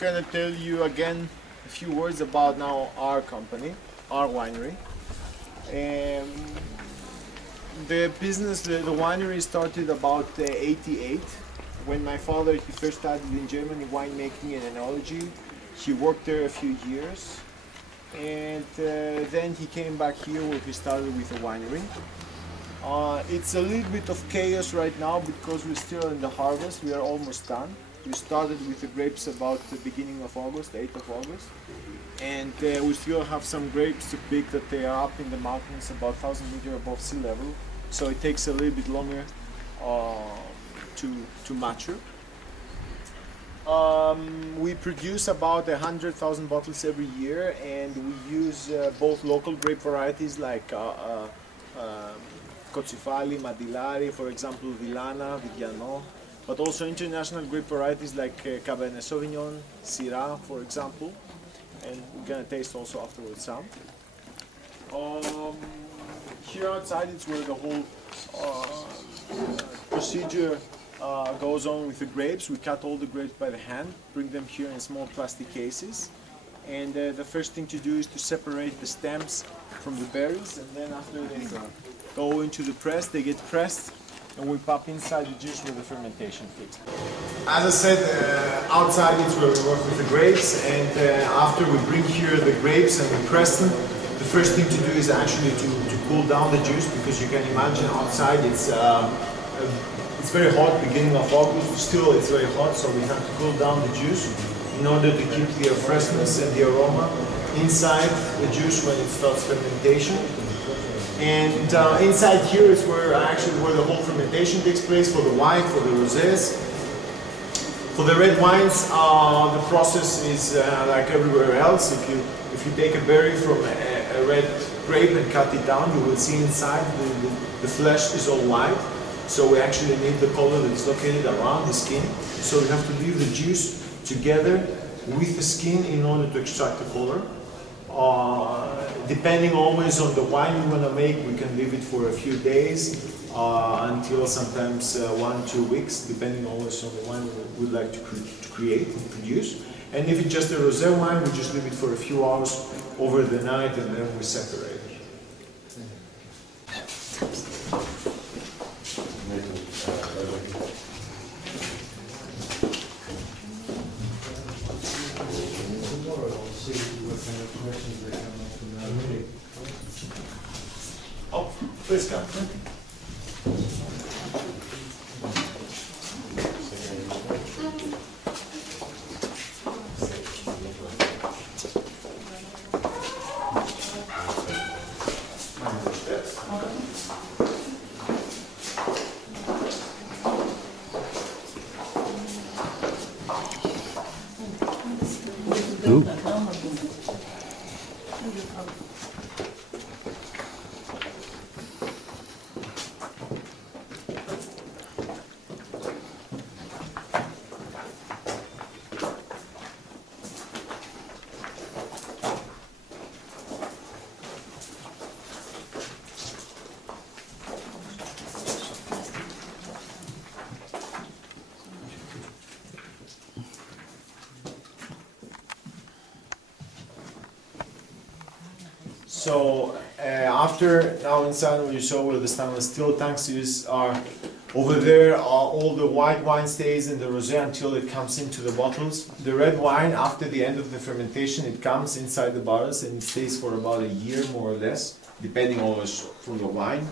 I'm gonna tell you again a few words about now our company, our winery. The business, the winery started about 88 when my father, he first started in Germany winemaking and enology. He worked there a few years and then he came back here where he started with a winery. It's a little bit of chaos right now because we're still in the harvest. We are almost done. We started with the grapes about the beginning of August, 8th of August. And we still have some grapes to pick that they are up in the mountains about 1,000 meters above sea level. So it takes a little bit longer to mature. We produce about 100,000 bottles every year, and we use both local grape varieties like Cozzifali, Madillari, for example, Villana, Vidiano, but also international grape varieties like Cabernet Sauvignon, Syrah, for example, and we're gonna taste also afterwards some. Here outside it's where the whole procedure goes on with the grapes. We cut all the grapes by the hand, bring them here in small plastic cases, and the first thing to do is to separate the stems from the berries, and then after they go into the press, they get pressed, and we pop inside the juice where the fermentation takes place. As I said, outside it's where we work with the grapes, and after we bring here the grapes and we press them, the first thing to do is actually to cool down the juice, because you can imagine outside it's very hot, beginning of August, still it's very hot, so we have to cool down the juice in order to keep the freshness and the aroma inside the juice when it starts fermentation. And inside here is where the whole fermentation takes place for the white, for the rosés. For the red wines, the process is like everywhere else. If you take a berry from a red grape and cut it down, you will see inside the flesh is all white. So we actually need the color that's located around the skin. So we have to leave the juice together with the skin in order to extract the color. Depending always on the wine we want to make, we can leave it for a few days until sometimes 1-2 weeks, depending always on the wine we would like to create and produce. And if it's just a rosé wine, we just leave it for a few hours over the night and then we separate it. Oh, please come. Ooh. So after now inside where you saw where the stainless steel tanks are over there, all the white wine stays in the rosé until it comes into the bottles. The red wine, after the end of the fermentation, it comes inside the barrels and it stays for about a year more or less, depending always from the wine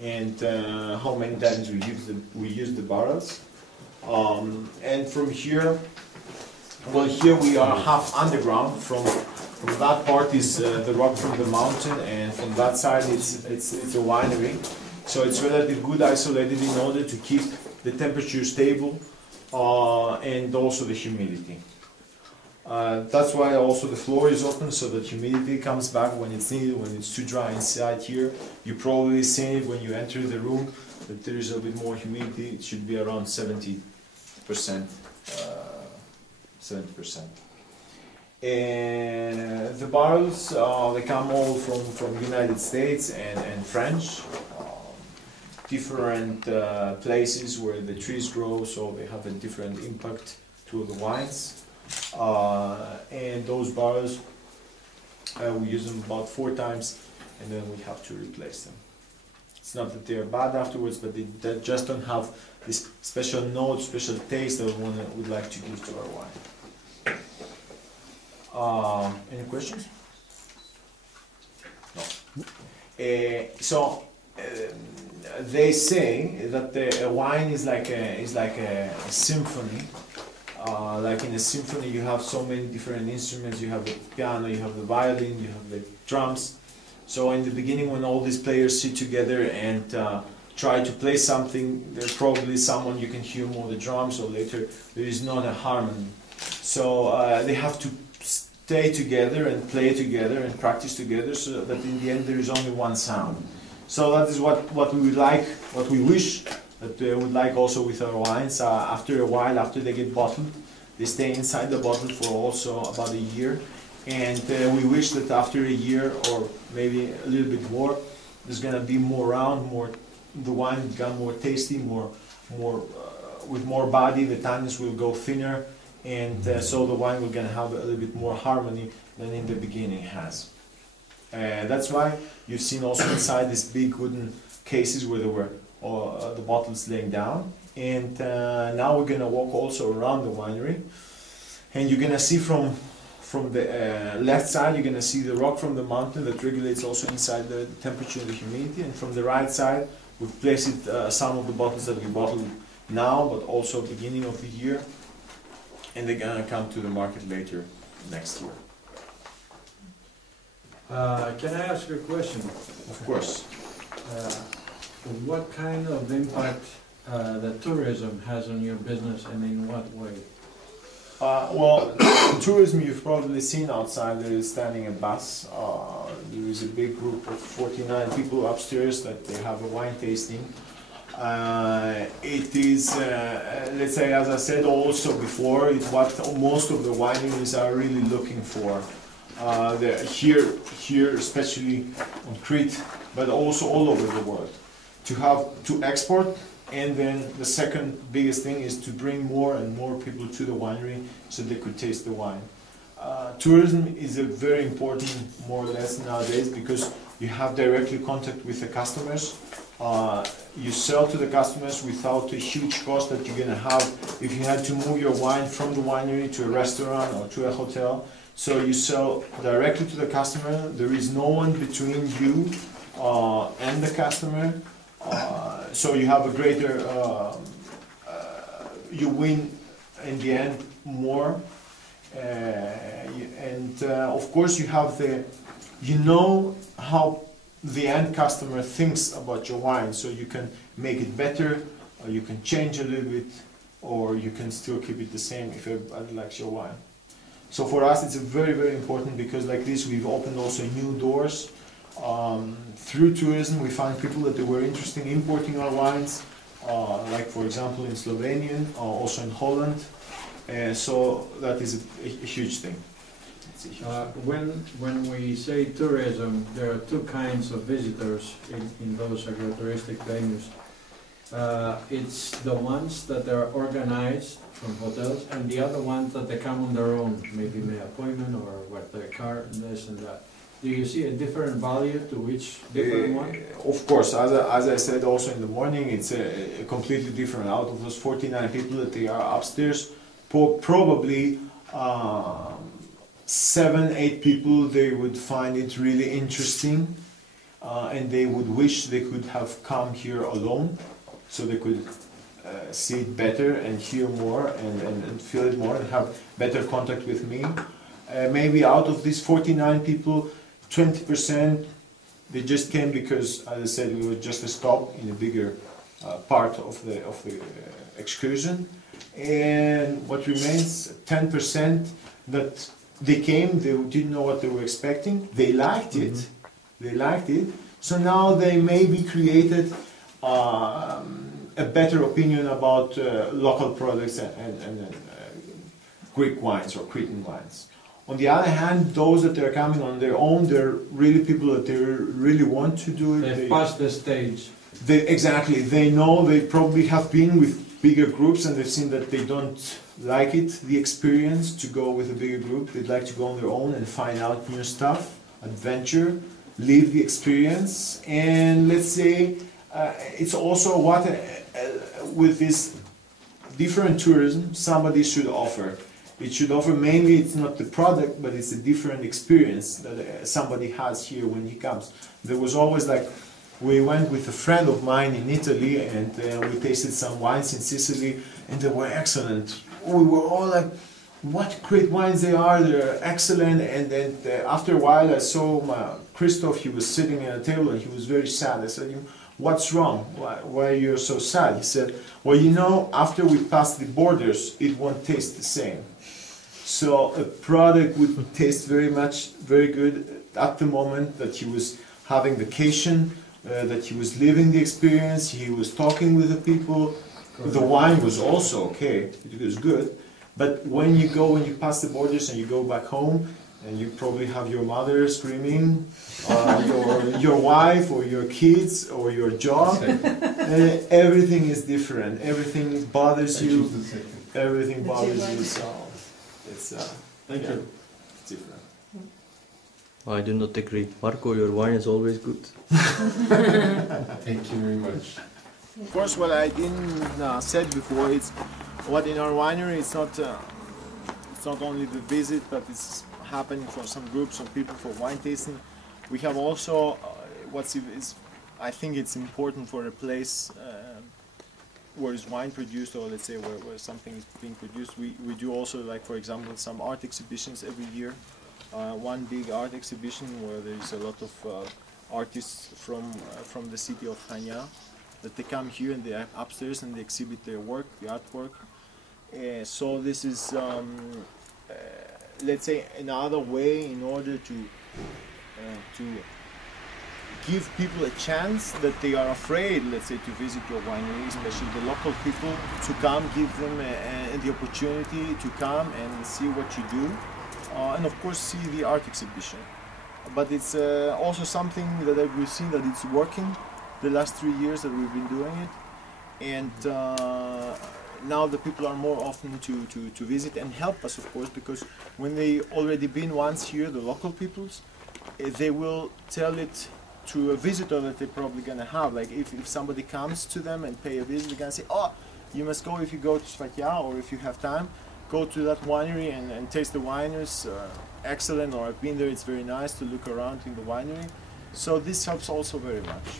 and how many times we use the barrels. And from here, well, here we are half underground. From that part is the rock from the mountain, and from that side it's a winery. So it's relatively good isolated in order to keep the temperature stable and also the humidity. That's why also the floor is open so that humidity comes back when it's needed. When it's too dry inside here, you probably see it when you enter the room that there is a bit more humidity. It should be around 70%. 70%. And the barrels, they come all from United States and French. Different places where the trees grow, so they have a different impact to the wines. And those barrels, we use them about 4 times, and then we have to replace them. It's not that they're bad afterwards, but they just don't have this special note, special taste that we would like to give to our wine. Any questions? No. They say that a wine is like a symphony. Like in a symphony, you have so many different instruments. You have the piano, you have the violin, you have the drums. So in the beginning, when all these players sit together and try to play something, there's probably someone you can hear more the drums, or later there is not a harmony. So they have to stay together and play together and practice together, so that in the end there is only one sound. So that is what we would like, what we wish that we would like also with our wines. After a while, after they get bottled, they stay inside the bottle for also about a year. And we wish that after a year, or maybe a little bit more, there's going to be more round, the wine become more tasty, with more body. The tannins will go thinner, and so the wine will going to have a little bit more harmony than in the beginning has. That's why you've seen also inside these big wooden cases where there were the bottles laying down. And now we're going to walk also around the winery, and you're going to see from the left side, you're going to see the rock from the mountain that regulates also inside the temperature and the humidity. And from the right side, we've placed some of the bottles that we bottled now, but also beginning of the year. And they're going to come to the market later next year. Can I ask you a question? Of course. What kind of impact that tourism has on your business, and in what way? Well, tourism, you've probably seen outside, there is standing a bus. There is a big group of 49 people upstairs that they have a wine tasting. It is, let's say, as I said also before, it's what most of the wineries are really looking for. Here, especially on Crete, but also all over the world, to export. And then the second biggest thing is to bring more and more people to the winery so they could taste the wine. Tourism is a very important, more or less nowadays, because you have directly contact with the customers. You sell to the customers without a huge cost that you're going to have if you had to move your wine from the winery to a restaurant or to a hotel. So you sell directly to the customer. There is no one between you and the customer. So you have a greater, you win in the end more, and of course you have you know how the end customer thinks about your wine, so you can make it better, or you can change a little bit, or you can still keep it the same if everybody likes your wine. So for us it's very, very important, because like this we've opened also new doors. Through tourism, we find people that they were interested in importing our wines, like for example in Slovenia, also in Holland. So that is a huge thing. When we say tourism, there are two kinds of visitors in those agrotouristic venues. It's the ones that are organized from hotels, and the other ones that they come on their own, maybe by appointment or with their car and this and that. Do you see a different value to each different one? Of course, as I said also in the morning, it's a completely different. Out of those 49 people that they are upstairs, probably 7-8 people, they would find it really interesting, and they would wish they could have come here alone, so they could see it better and hear more and feel it more and have better contact with me. Maybe out of these 49 people, 20%, they just came because, as I said, we were just a stop in a bigger part of the excursion. And what remains, 10%, that they came, they didn't know what they were expecting, they liked it, so now they maybe created a better opinion about local products and Greek wines or Cretan wines. On the other hand, those that are coming on their own, they're really people that they really want to do it. They've passed the stage. Exactly. They know, they probably have been with bigger groups and they've seen that they don't like it, the experience, to go with a bigger group. They'd like to go on their own and find out new stuff, adventure, live the experience. And let's say it's also what with this different tourism somebody should offer. It should offer mainly, it's not the product, but it's a different experience that somebody has here when he comes. There was always like, we went with a friend of mine in Italy and we tasted some wines in Sicily and they were excellent. We were all like, what great wines they are, they're excellent. And then after a while I saw Christoph, he was sitting at a table and he was very sad. I said, what's wrong? Why are you so sad? He said, well, you know, after we pass the borders, it won't taste the same. So a product would taste very good at the moment that he was having vacation, that he was living the experience, he was talking with the people. The wine was also okay, it was good. But when you pass the borders and you go back home, and you probably have your mother screaming, your wife or your kids or your job, everything is different, everything bothers you, everything bothers you, so it's, Thank you. it's different. I do not agree. Marco, your wine is always good. Thank you very much. Of course, what I didn't said before, it's what in our winery, it's not only the visit, but it's happening for some groups of people for wine tasting. We have also I think it's important for a place where is wine produced, or let's say where something is being produced. We do also, like for example, some art exhibitions every year. One big art exhibition where there is a lot of artists from the city of Chania that they come here and they're upstairs and they exhibit their work, the artwork. So this is, let's say, another way in order to give people a chance that they are afraid, let's say, to visit your winery, especially the local people, to come, give them the opportunity to come and see what you do, and of course see the art exhibition. But it's also something that we've seen that it's working the last 3 years that we've been doing it, and now the people are more often to visit and help us, of course, because when they already been once here, the local peoples, they will tell it to a visitor that they're probably gonna have. Like if somebody comes to them and pay a visit, they're gonna say, oh, you must go, if you go to Sfakia or if you have time, go to that winery and taste the wine. It's excellent, or I've been there, it's very nice to look around in the winery. So this helps also very much.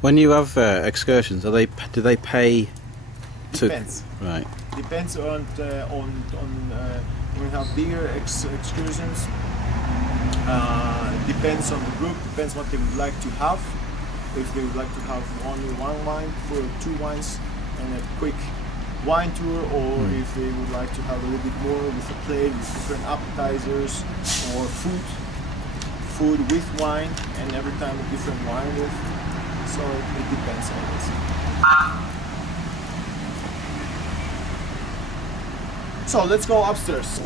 When you have excursions, do they pay to? Depends. Right. Depends on when we have bigger excursions. Depends on the group. Depends what they would like to have. If they would like to have only one wine for 2 wines and a quick wine tour, or if they would like to have a little bit more with a plate with different appetizers or food with wine, and every time a different wine with. So it depends on this. So let's go upstairs.